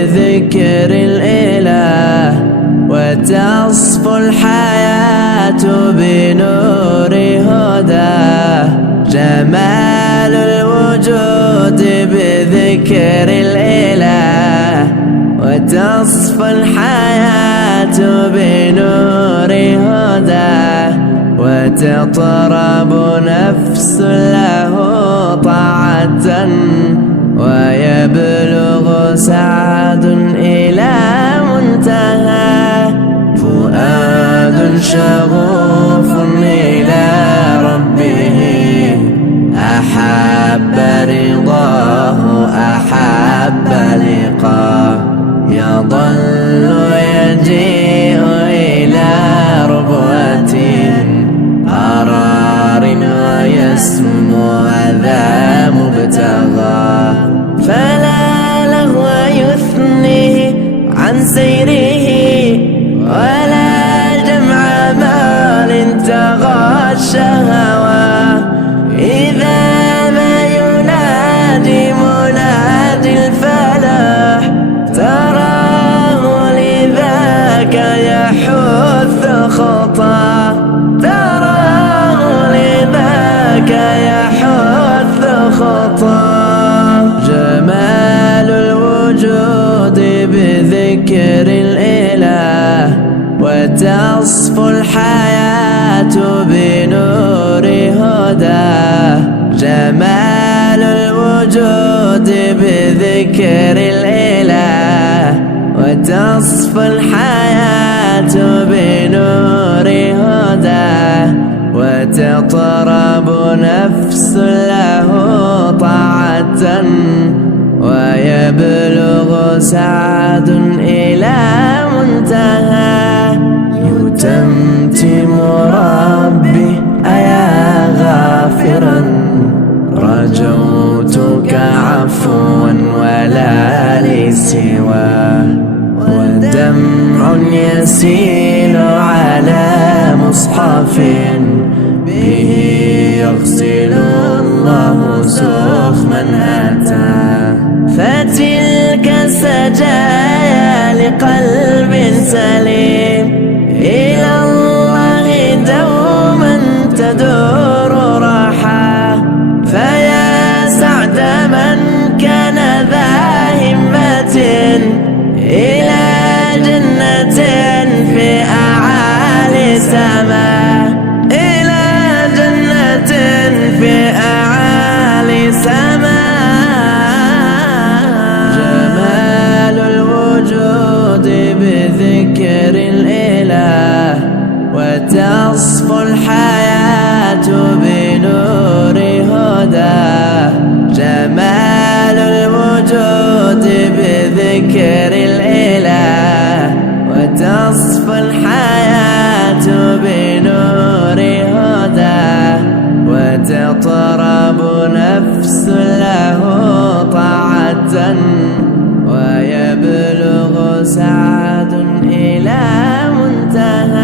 بذكر الإله وتصفو الحياة بنور هداه. جمال الوجود بذكر الإله وتصفو الحياة بنور هداه. وتطرب نفس له طاعة ويبلغ سعد إلى منتهى. فؤاد شغوف إلى ربه أحب رضاه أحب لقاه. يظل يجيء إلى ربوة قرار ويسمو ذا مبتغى. فلا لهو يثنيه عن سيره ولا جمع مال تغى الشهوى. إذا ما ينادي منادي الفلاح تراه لذاك يحث خطاه. تراه لذاك يحث خطاه. جمال الوجود بذكر الإله وتصفو الحياة بنور هداه. جمال الوجود بذكر الإله وتصفو الحياة بنور هداه. وتطرب نفس له طاعة ويبلغ سعد إلى منتهى. يتمتم ربي أيا غافرا رجوتك عفوا ولا لي سواه. ودمع يسيل على مصحف به يغسل الله سخما أتاه. فتلك سجايا لقلب سليم إلى الله دوما تدور راحة. فيا سعد من كان ذا همة إلى جنة في أعالي سماء. إلى جنة في أعالي سماء. جمال الوجود بذكر الإله وتصفو الحياة بنور هداه. جمال الوجود بذكر الإله وتصفو الحياة بنور هداه. وتطرب نفس له طاعة ويبلغ سعد إلى منتهى.